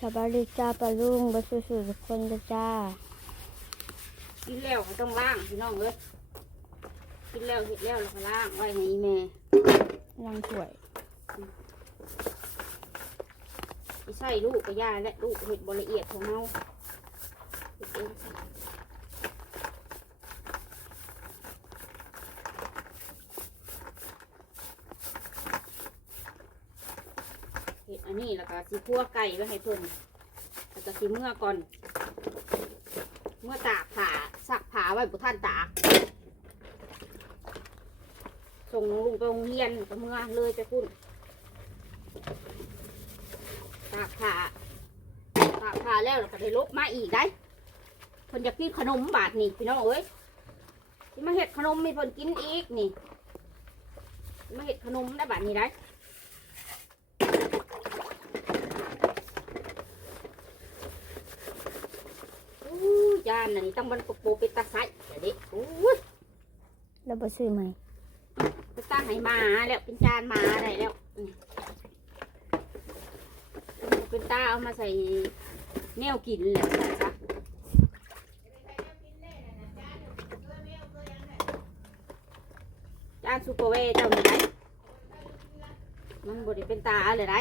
สบายดีจ้าปลาลุงบัสุสุทุกคนเลยจ้า กินแล้วก็ต้องล้างพี่น้องเอ้ยกินแล้วเห็ดแล้วเราก็ล้างไว้ให้อีแม่ลังถ้วยไปใส่ลูกก็ย่าและลูกก็เห็ดบละเอียดของเราเฮ็ดเองสิเห็ดอั นี้แล้วก็สิคั่วไก่ไว้ให้เพิ่นแล้วก็สิเมื่อก่อน เมื่อตากผ่าสักผ่าไว้บุท่านตากส่งลุงไปโรงเรียนก็เมื่อเลยไปพุ่นตากผ่าตากผ่าแล้วเราก็ได้ลบมาอีกได้เพิ่นอยากกินขนมบาทนี่พี่น้องเอ้ยสิมาเห็ดขนมมีเพิ่นกินอีกนี่มาเห็ดขนมได้บาทนี้ได้อู้ จานน่ะนี่ต้องมันโปโปเป็นตาไซเดี๋ยวดิอู้ยแล้วบัซื้อไหมไปตั้งให้หมาแล้วเป็นจานหมาได้แล้วเป็นตาเอามาใส่แนวกินแล้วจ้ะจานซูเปอร์เวย์เจ้านี่ได้มันบดเป็นตาเลยได้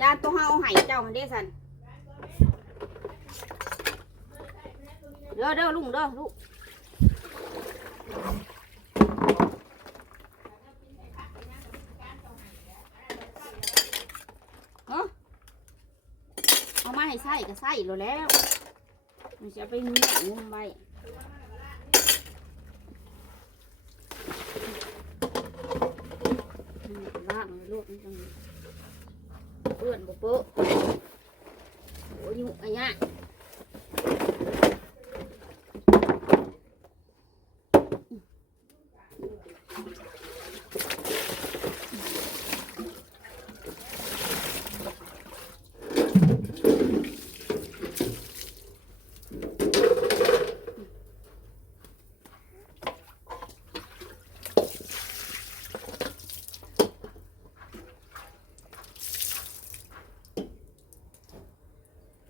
จานตัวเฮาเอาให้เจ้าหันเด้สัน เด้อเด้อลุงเด้อลูกเอามาให้ใส่ก็ใส่แล้วแล้วมันจะไปเมียวงุมไว้อืมล่างลยลูกนี่จังเปื้อนบ่เปื้อโอ้ยยุ่งอะไรเงี้ย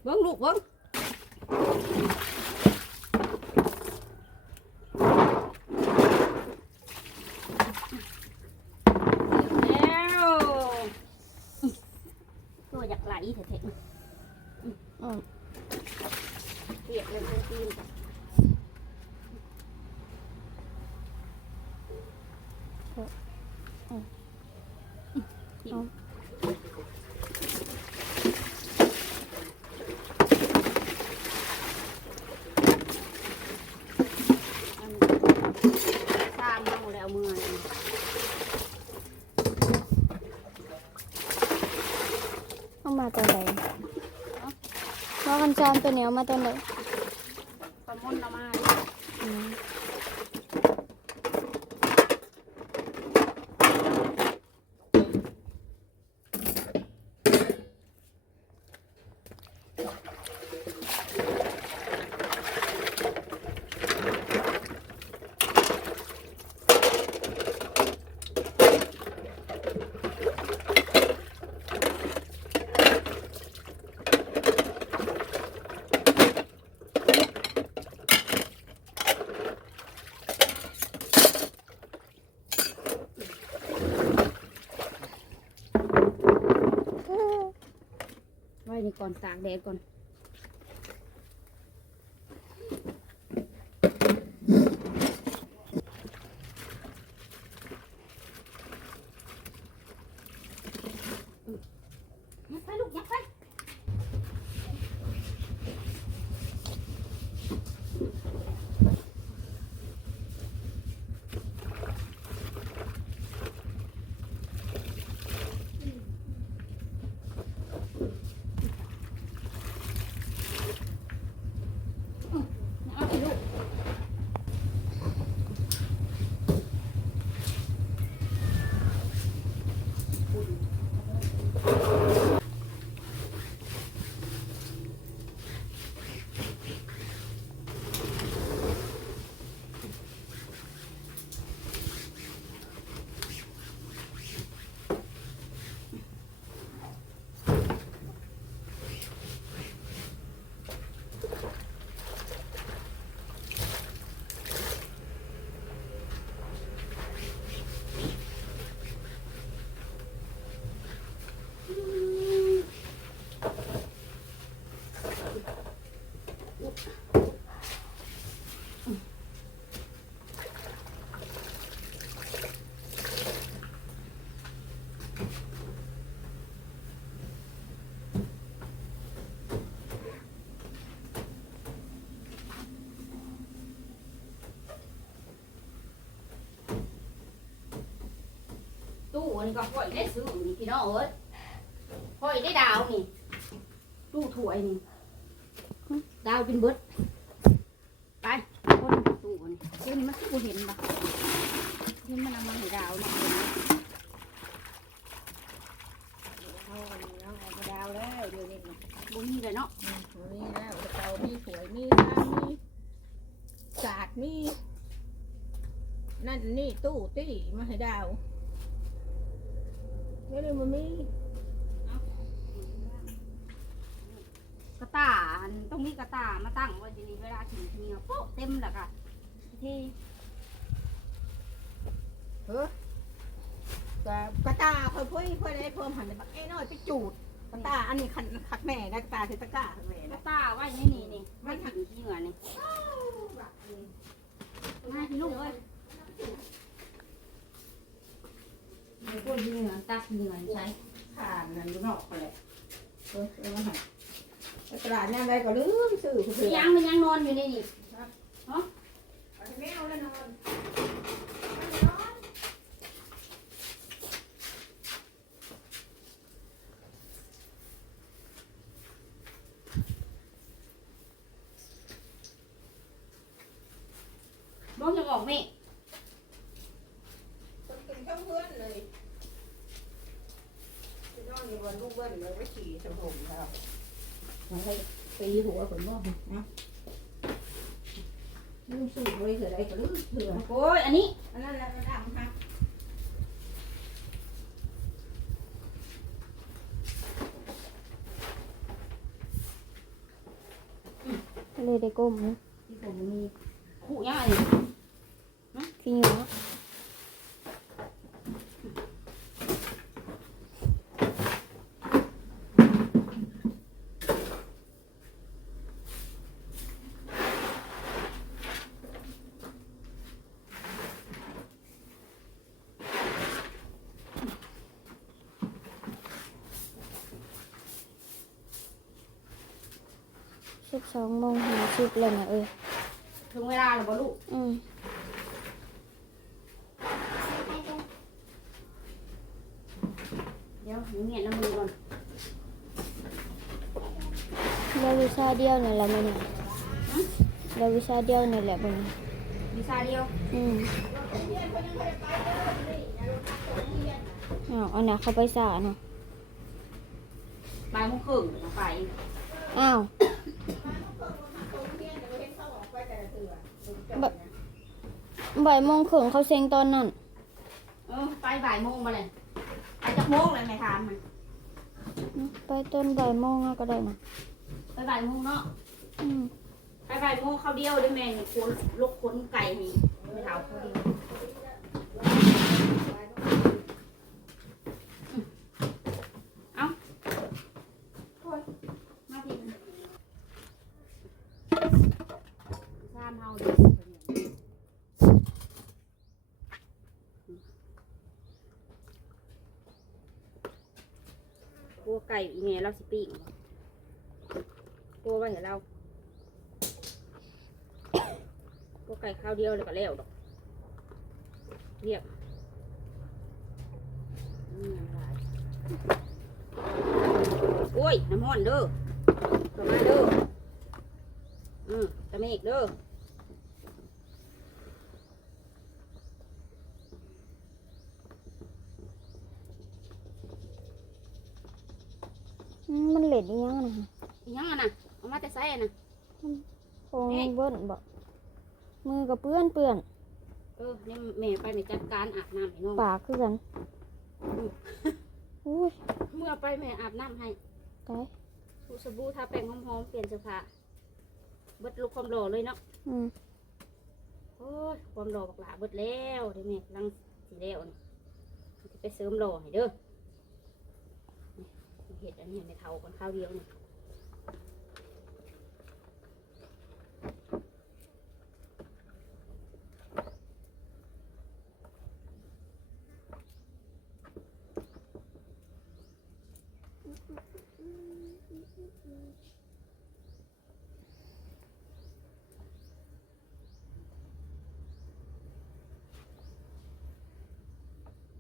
บิ้งลูกเบิ้งแล้วตัวอยากไหลเถอะๆอืมเปียกเลยเป็นตีนตามมาหมดแล้วมือนี่ เอา มาตอนไหนน้องกัญชานตัวเหนียวมาตอนไหนปลาม่อนเอามา อืม ไว้ นี่ก่อนตากแดดก่อน นนี้ก็ค่อยได้ซื้อนี่พี่น้องเอ้ยค่อยได้ดาวนี่ตู้ถ้วยนี่ดาวเป็นเบิดไปคนตู้นนี้เดี๋ยวนี้มันคือบ่เห็นปะเห็นมันเอามาให้ดาวนะเอาเอาเอาดาวแล้วเดี๋ยวนี้นะบ่มีเลยเนาะมีแล้วเตามีสวยมีชามมีสาดมีนั่นนี่ตู้ตี้มาให้ดาว เดี๋ยวนี้มันมีกระตาอันต้องมีกระตามาตั้งไว้ทีนี้เวลาถึงทีเป๊ะเต็มแล้วก็ที่เฮ้ยกะกระตาคอยพ่อยพ่อยได้เพิ่มหันไปบักไอ้น้อยไปจูดกระตาอันนี้ขันขักแม่นะกระตาเทตะกร้าขักแม่กระนะตาไว้นี่นี่นี่ไม่ถึงที่เหงื่อนี่ง่ายพี่ลูกเอ้ย เดี๋ยวพวกที่เหงื่อตักเหนื่อใช้ขาดนั่นอยู่นอกไปเลยเฮ้ยเอามาให้ไปตลาดเนี่ยอะไรก็ลืมซื้อผู้เพื่อนยังมันยังนอนอยู่ในนี่แมวแล้วนอน มองยังออกไหม คนกินข้าวเพื่อนเลย ที่นอนอยู่บนลูกเบิ้ลเลยไว้ขี่สมผมแล้วมาให้ตีหัวผมว่านะลืมสูตรไว้เถอะได้ก็ลืมเถื่อโอ้ยอันนี้อันนั้นแหละระดับค่ะเลยได้ก้มนะที่ผมมีขู่ยังไงพี่ สิบสองโมงหาสิบเลยนะเอ้ยถึงเวลาหรือเปล่าลูกอืมเดี๋ยวหนูเงียบน้ำมือก่อนแล้ววิชาเดียวนั่นแหละมันเนี่ยแล้ววิชาเดียวนั่นแหละมันวีซ่าเดียวอืมอ้าวเอาหนักเข้าไปสาเนาะบ่ายโมงครึ่งจะไป อ้าว บ่ายโมงครึ่งเขาเซ็งตอนนั้น เออไปบ่ายโมงมาเลยไปจากโมงเลยไม่ถามมันอืมไปต้นบ่ายโมงอะก็ได้นะไปบ่ายโมงเนาะอืมไปบ่ายโมงเขาเดียวด้วยแม่นี่คนลูกคนไก่นี่ไม่เท่าเขาเดียวเอาโอ้ยมาทีสามเฮาเดียวก ลัวไก่อีเมลเราสิปีกบ่กลัวว่าเห็นเราก็ไก่ข้าวเดียวเลยก็แล้วดอกเรียบโอ้ยน้ำห้อนเด้อเข้ามาเด้ออืมตะเมกเด้อ อืมมันเห ล็ดอีหยังนะฮะอีหยังอะนะเอามาแต่ใส่อะนะโอ้ยเบิ้ลบอกมือกับเปื้อนเปื้อนเออเนี่ยแม่ไปในจัดการอาบน้ำให้น้อง ปากคือกันอุ้ยเมื่อไปแม่อาบน้ำให้ตายสูสบู่ทาแป้งหอมๆเปลี่ยนเสื้อผ้าเบิดลูกความหล่อเลยเนาะอืมโอ้ยความหล่อบักหลาเบิดแล้วเดี๋ยวแม่กำลังสีแล้วนี่จะไปเสริมหล่อให้เด้อนี่ เห็ดอันนี้ในเทาก่อนข้าวเดียวนี่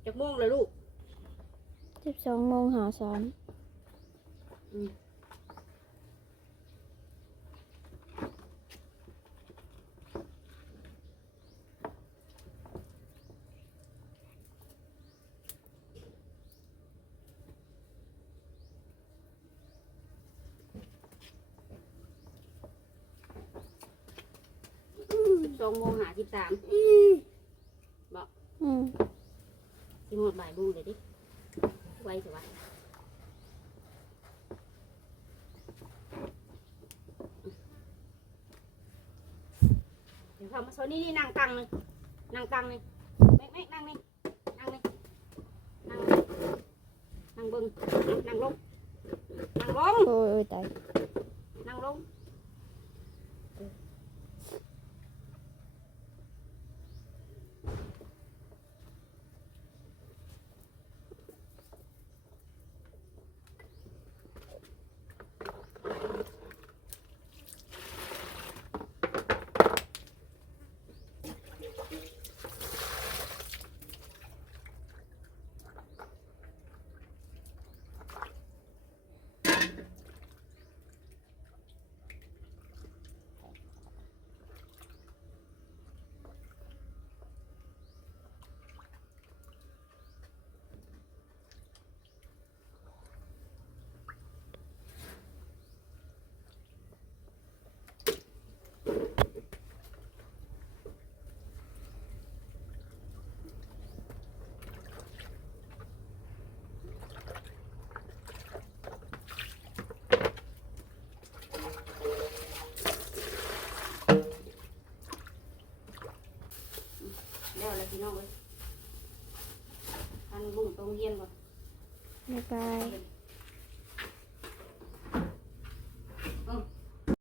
จากโมงเลยลูก สิบสองโมงหาสาม สิบสองโมงหาสิบสามอืมสิหมดบ่ายบูเลยดิไวสิวะเดี๋ยวทำมาโซนี่นี่นั่งตังเลยนั่งตังเลยไม่ไม่นั่งนี่นั่งนี่นั่งนี่นั่งเบึงนั่งลงนั่งลงโอ้ยโอ้ยตายนั่งลง แล้วอะไร พี่น้องเอ้ยอันบุ้งตรงเย็นก่อนบ๊ายบาย